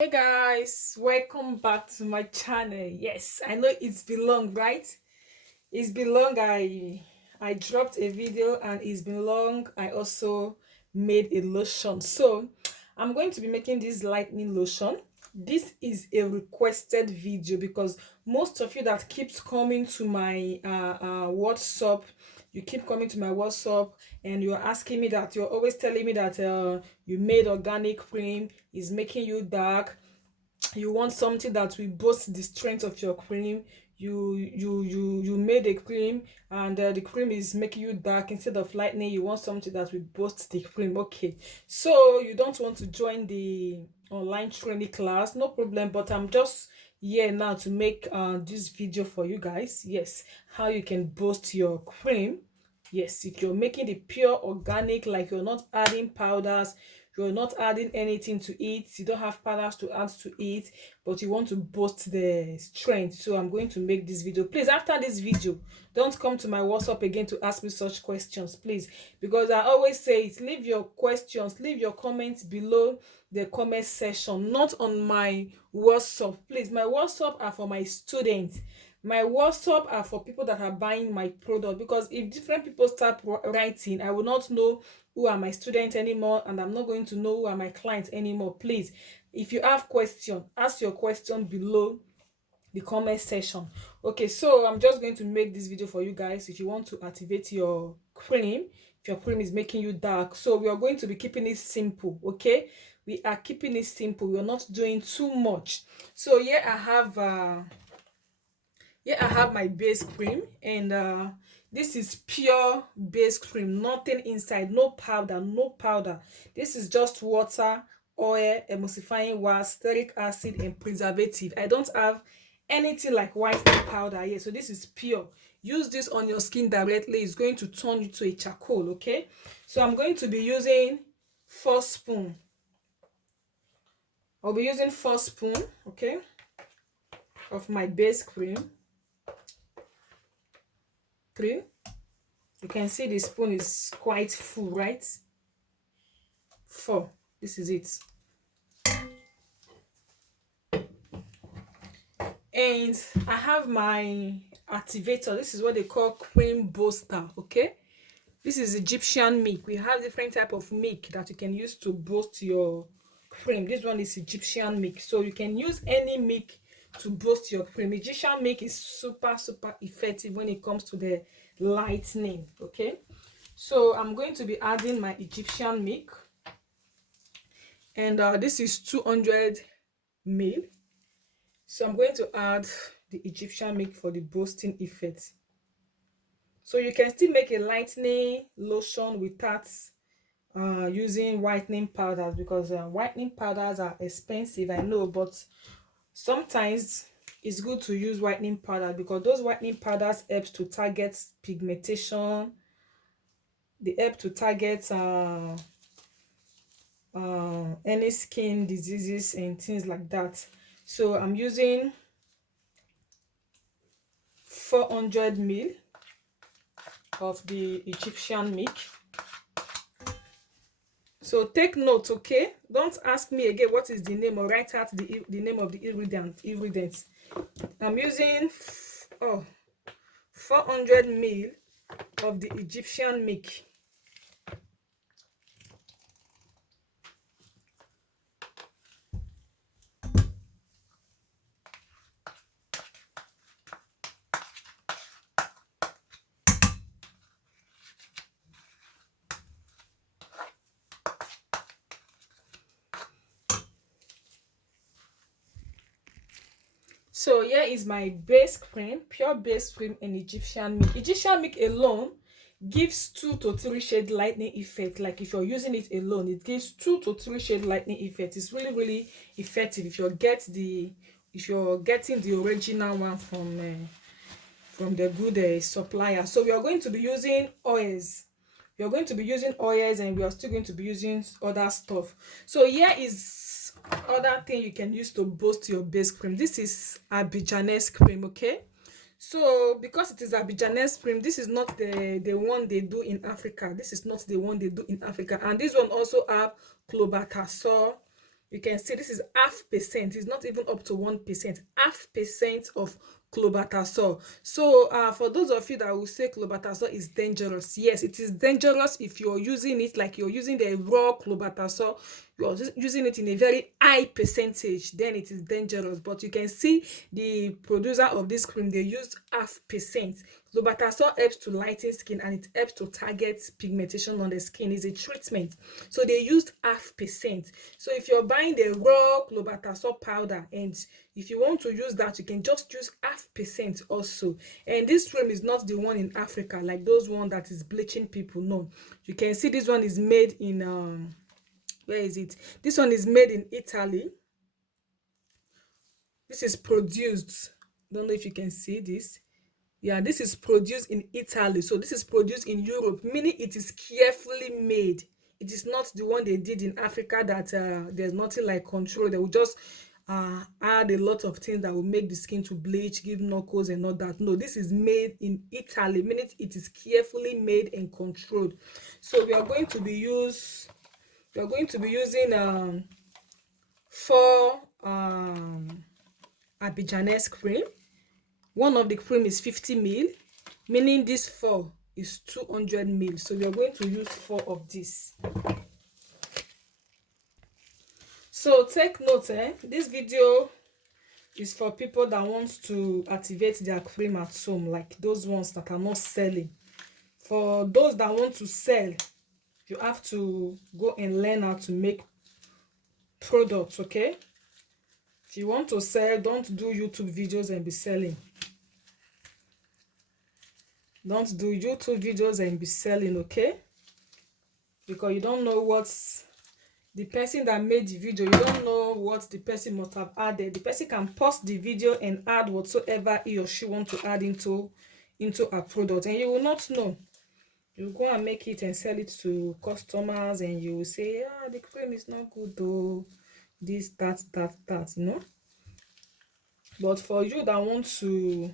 Hey guys, welcome back to my channel. Yes, I know it's been long, right? It's been long. I dropped a video and it's been long. I also made a lotion. So I'm going to be making this lightning lotion. This is a requested video because most of you that keeps coming to my WhatsApp, you keep coming to my WhatsApp and you're asking me that you're always telling me that you made organic cream is making you dark. You want something that will boost the strength of your cream. You made a cream and the cream is making you dark instead of lightening. You want something that will boost the cream. Okay, so you don't want to join the online training class, no problem, but I'm just here now to make this video for you guys. Yes, how you can boost your cream. Yes, if you're making it pure organic, like you're not adding powders, you're not adding anything to it, you don't have powders to add to it, but you want to boost the strength. So I'm going to make this video. Please, after this video, don't come to my WhatsApp again to ask me such questions, please, because I always say it, leave your questions, leave your comments below the comment section, not on my WhatsApp. Please, my WhatsApp are for my students. My WhatsApp are for people that are buying my product, because if different people start writing, I will not know who are my students anymore, and I'm not going to know who are my clients anymore. Please, if you have question, ask your question below the comment section. Okay, so I'm just going to make this video for you guys. If you want to activate your cream, if your cream is making you dark, so we are going to be keeping it simple. Okay, we are keeping it simple, we are not doing too much. So here I have my base cream, and this is pure base cream, nothing inside, no powder, no powder. This is just water, oil, emulsifying wax, stearic acid, and preservative. I don't have anything like whitening powder here, so this is pure. Use this on your skin directly, it's going to turn you to a charcoal. Okay, so I'm going to be using 4 spoon. I'll be using 4 spoon, okay, of my base cream. 3. You can see the spoon is quite full, right? 4. This is it. And I have my activator. This is what they call cream booster. Okay, this is Egyptian milk. We have different type of milk that you can use to boost your cream. This one is Egyptian milk, so you can use any milk to boost your cream. Egyptian milk is super effective when it comes to the lightening. Okay, so I'm going to be adding my Egyptian milk, and this is 200 ml. So I'm going to add the Egyptian milk for the boosting effect. So you can still make a lightening lotion without using whitening powders, because whitening powders are expensive, I know, but sometimes it's good to use whitening powder, because those whitening powders helps to target pigmentation. They help to target any skin diseases and things like that. So I'm using 400 ml of the Egyptian milk. So take note, okay? Don't ask me again what is the name, or write out the name of the ingredients. I'm using 400 ml of the Egyptian milk. So here is my base cream, pure base cream, and Egyptian milk. Egyptian milk alone gives 2 to 3 shade lightening effect. Like if you're using it alone, it gives 2 to 3 shade lightening effect. It's really effective if you're getting the original one from the good supplier. So we are going to be using oils. We are going to be using oils, and we are still going to be using other stuff. So here is other thing you can use to boost your base cream. This is Abidjanese cream. Okay, so because it is Abidjanese cream, this is not the one they do in Africa. This is not the one they do in Africa. And this one also have clobetasol, You can see this is 0.5%. It's not even up to 1%. 0.5% of clobetasol. So for those of you that will say clobetasol is dangerous, yes, it is dangerous if you're using it like you're using the raw clobetasol. You're using it in a very high percentage, then it is dangerous. But you can see the producer of this cream, they used 0.5%. Clobetasol helps to lighten skin and it helps to target pigmentation on the skin. It's a treatment. So they used 0.5%. So if you're buying the raw clobetasol powder and if you want to use that, you can just use 0.5% also. And this cream is not the one in Africa, like those one that is bleaching people. No, you can see this one is made in where is it? This one is made in Italy. This is produced, don't know if you can see this. Yeah, this is produced in Italy. So this is produced in Europe, meaning it is carefully made. It is not the one they did in Africa that there's nothing like control. They will just add a lot of things that will make the skin to bleach, give knuckles and all that. No, this is made in Italy, meaning it is carefully made and controlled. So we are going to be using 4 Abidjanese cream. One of the cream is 50 ml, meaning this 4 is 200 ml. So we are going to use 4 of this. So take note, this video is for people that want to activate their cream at home, like those ones that are not selling. For those that want to sell, you have to go and learn how to make products, okay? If you want to sell, don't do YouTube videos and be selling. Don't do YouTube videos and be selling, okay? Because you don't know what's the person that made the video, you don't know what the person must have added. The person can post the video and add whatsoever he or she wants to add into a product, and you will not know. You go and make it and sell it to customers, and you will say, the cream is not good though, this, that, you know. But for you that want to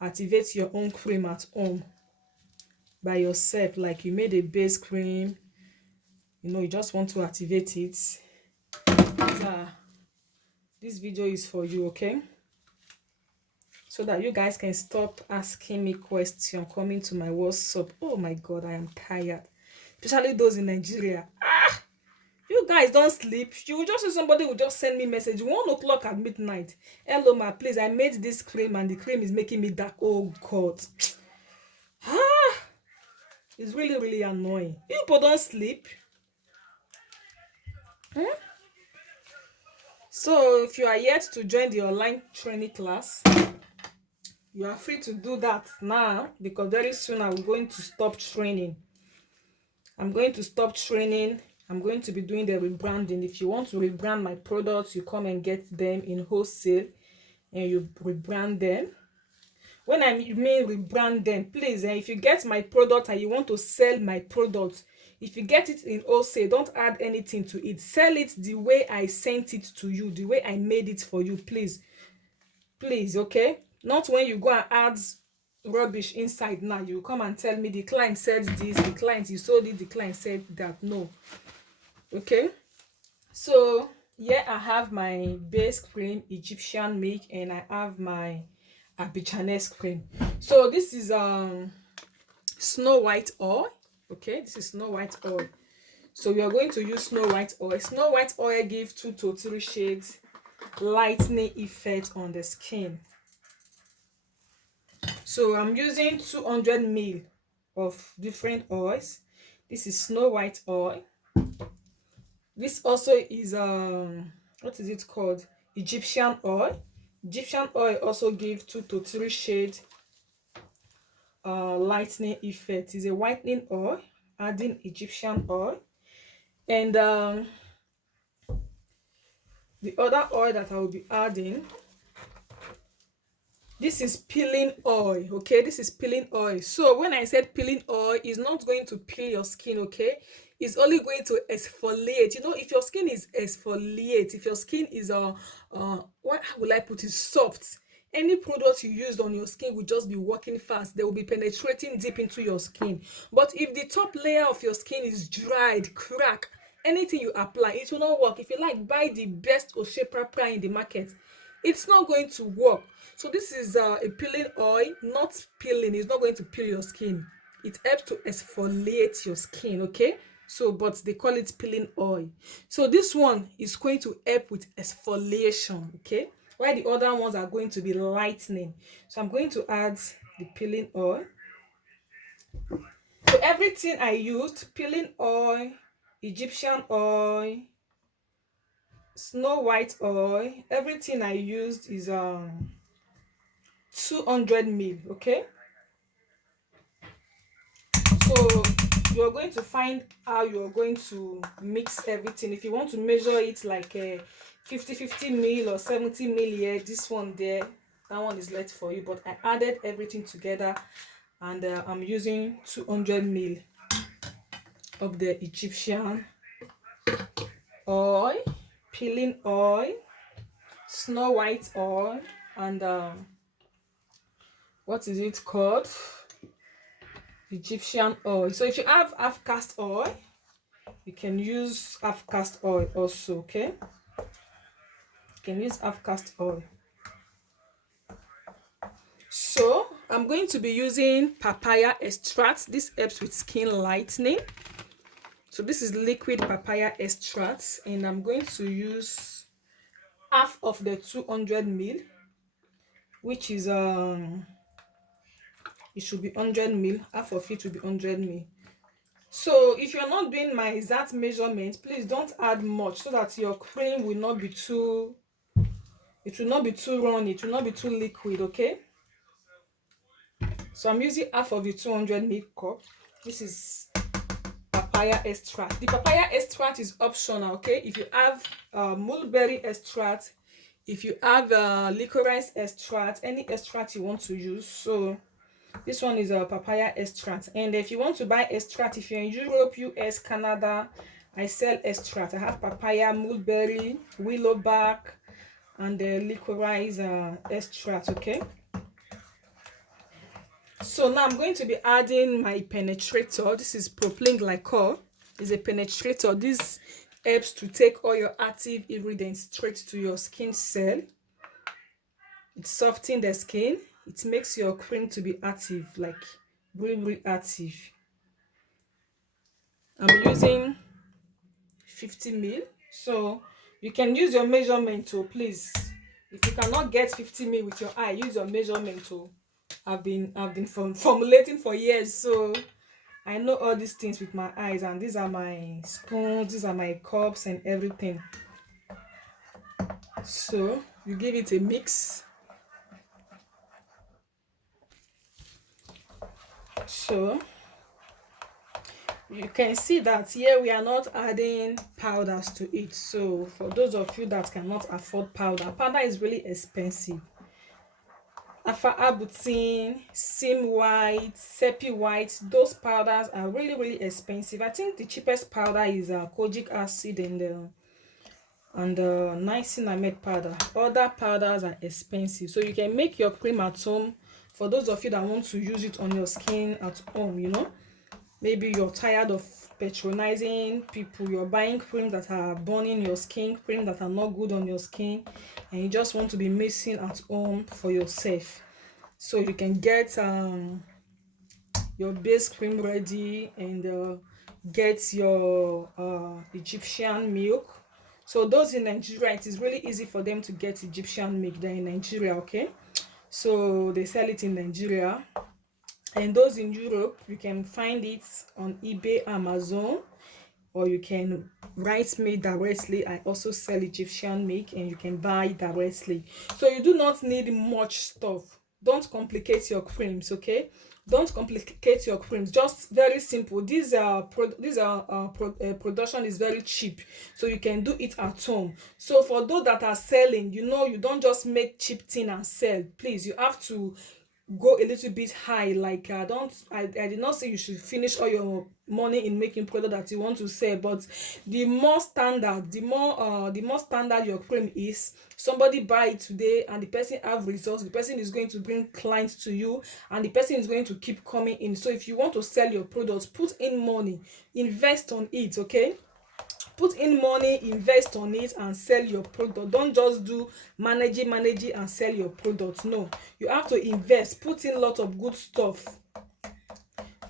activate your own cream at home by yourself, like you made a base cream, you know, you just want to activate it, this video is for you, okay? So that you guys can stop asking me questions, coming to my WhatsApp. Oh my God, I am tired. Especially those in Nigeria. You guys don't sleep. You will just see somebody will just send me message 1 o'clock at midnight. Hello ma, please, I made this cream and the cream is making me dark. Oh God. It's really, really annoying. People don't sleep. So if you are yet to join the online training class, you are free to do that now, because very soon I'm going to stop training. I'm going to stop training. I'm going to be doing the rebranding. If you want to rebrand my products, you come and get them in wholesale and you rebrand them. When I mean rebrand them, please, if you get my product and you want to sell my product, if you get it in wholesale, don't add anything to it. Sell it the way I sent it to you, the way I made it for you, please. Please, okay? Not when you go and add rubbish inside. Now you come and tell me the client said this, the client, you sold it, the client said that. No. Okay? So here I have my base cream, Egyptian milk, and I have my Abidjanese cream. So this is Snow White oil. Okay, this is Snow White oil. So we are going to use Snow White oil. Snow White oil gives 2 to 3 shades lightening effect on the skin. So I'm using 200 ml of different oils. This is Snow White oil. This also is what is it called? Egyptian oil. Egyptian oil also gives 2 to 3 shades lightening effect. Is a whitening oil, adding Egyptian oil. And the other oil that I will be adding, this is peeling oil. Okay, this is peeling oil. So when I said peeling oil, it's not going to peel your skin, okay? It's only going to exfoliate. You know, if your skin is exfoliate, if your skin is what will I put it, soft, any product you use on your skin will just be working fast. They will be penetrating deep into your skin. But if the top layer of your skin is dried, cracked, anything you apply, it will not work. If you like buy the best Oshepra in the market, it's not going to work. So this is a peeling oil, not peeling. It's not going to peel your skin. It helps to exfoliate your skin, okay? So but they call it peeling oil. So this one is going to help with exfoliation, okay, while the other ones are going to be lightening. So I'm going to add the peeling oil. So everything I used, peeling oil, Egyptian oil, Snow White oil, everything I used is 200 ml, okay? So you're going to find how you're going to mix everything. If you want to measure it like a 50 ml or 70 ml here, this one there, that one is left for you. But I added everything together, and I'm using 200 ml of the Egyptian oil, peeling oil, Snow White oil, and what is it called, Egyptian oil. So if you have half cast oil, you can use half cast oil also, okay? You can use half cast oil. So I'm going to be using papaya extract. This helps with skin lightening. So this is liquid papaya extract, and I'm going to use half of the 200 ml, which is it should be 100 ml. Half of it will be 100 ml. So if you're not doing my exact measurement, please don't add much, so that your cream will not be too, it will not be too runny, it will not be too liquid, okay? So I'm using half of the 200 ml cup. This is papaya extract. The papaya extract is optional, okay? If you have mulberry extract, if you have licorice extract, any extract you want to use. So this one is a papaya extract. And if you want to buy extract, if you're in Europe, US, Canada, I sell extract. I have papaya, mulberry, willow bark, and the licorice extract, okay? So now I'm going to be adding my penetrator. This is propylene glycol. It's a penetrator. This helps to take all your active ingredients straight to your skin cell. It softens the skin. It makes your cream to be active, like really active. I'm using 50 ml. So you can use your measurement too, please. If you cannot get 50 ml with your eye, use your measurement too. I've been formulating for years, so I know all these things with my eyes, and these are my spoons, these are my cups and everything. So you give it a mix. So you can see that here we are not adding powders to it. So for those of you that cannot afford powder is really expensive. Alpha Arbutin, Sim White, Sepi White, those powders are really expensive. I think the cheapest powder is kojic acid and niacinamide powder. Other powders are expensive, so you can make your cream at home. For those of you that want to use it on your skin at home, you know, maybe you're tired of patronizing people, you're buying creams that are burning your skin, creams that are not good on your skin, and you just want to be mixing at home for yourself. So you can get your base cream ready and get your Egyptian milk. So those in Nigeria, it is really easy for them to get Egyptian milk. They're in Nigeria, okay? So they sell it in Nigeria. And those in Europe, you can find it on eBay, Amazon, or you can write me directly. I also sell Egyptian milk, and you can buy directly. So you do not need much stuff. Don't complicate your creams, okay? Don't complicate your creams. Just very simple. Production is very cheap, so you can do it at home. So for those that are selling, you know, you don't just make cheap thing and sell. Please, you have to go a little bit high. Like I did not say you should finish all your money in making product that you want to sell, but the more standard, the more standard your cream is, somebody buy it today and the person have results, the person is going to bring clients to you, and the person is going to keep coming in. So if you want to sell your products, put in money, invest on it, okay? Put in money, invest on it, and sell your product. Don't just do managing and sell your product. No, you have to invest, put in lot of good stuff.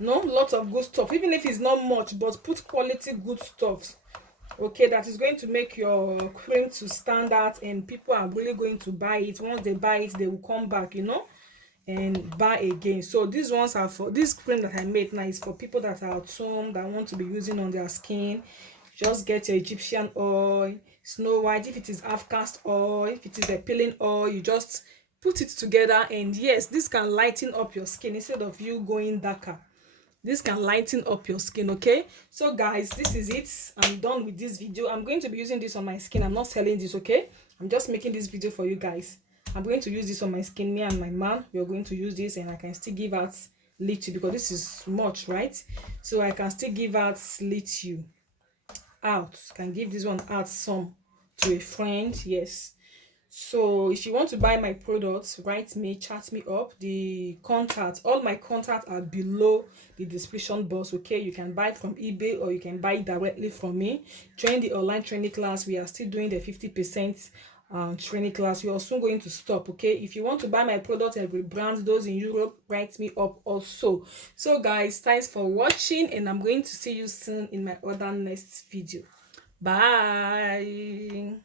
No, lot of good stuff, even if it's not much, but put quality good stuff, okay, that is going to make your cream to stand out, and people are really going to buy it. Once they buy it, they will come back, you know, and buy again. So these ones are for this cream that I made now is for people that are at home that want to be using on their skin. Just get your Egyptian oil, Snow White, if it is half cast oil, if it is a peeling oil, you just put it together, and yes, this can lighten up your skin instead of you going darker. This can lighten up your skin. Okay, so guys, this is it. I'm done with this video. I'm going to be using this on my skin. I'm not selling this, okay? I'm just making this video for you guys. I'm going to use this on my skin. Me and my man, we're going to use this, and I can still give out little because this is much, right? So I can still give out little out. Can give this one out some to a friend. Yes. So if you want to buy my products, write me, chat me up. The contact, all my contacts are below the description box. Okay, you can buy from eBay or you can buy directly from me. Join the online training class. We are still doing the 50% training class. We are soon going to stop. Okay, if you want to buy my product and rebrand those in Europe, write me up also. So guys, thanks for watching, and I'm going to see you soon in my other next video. Bye.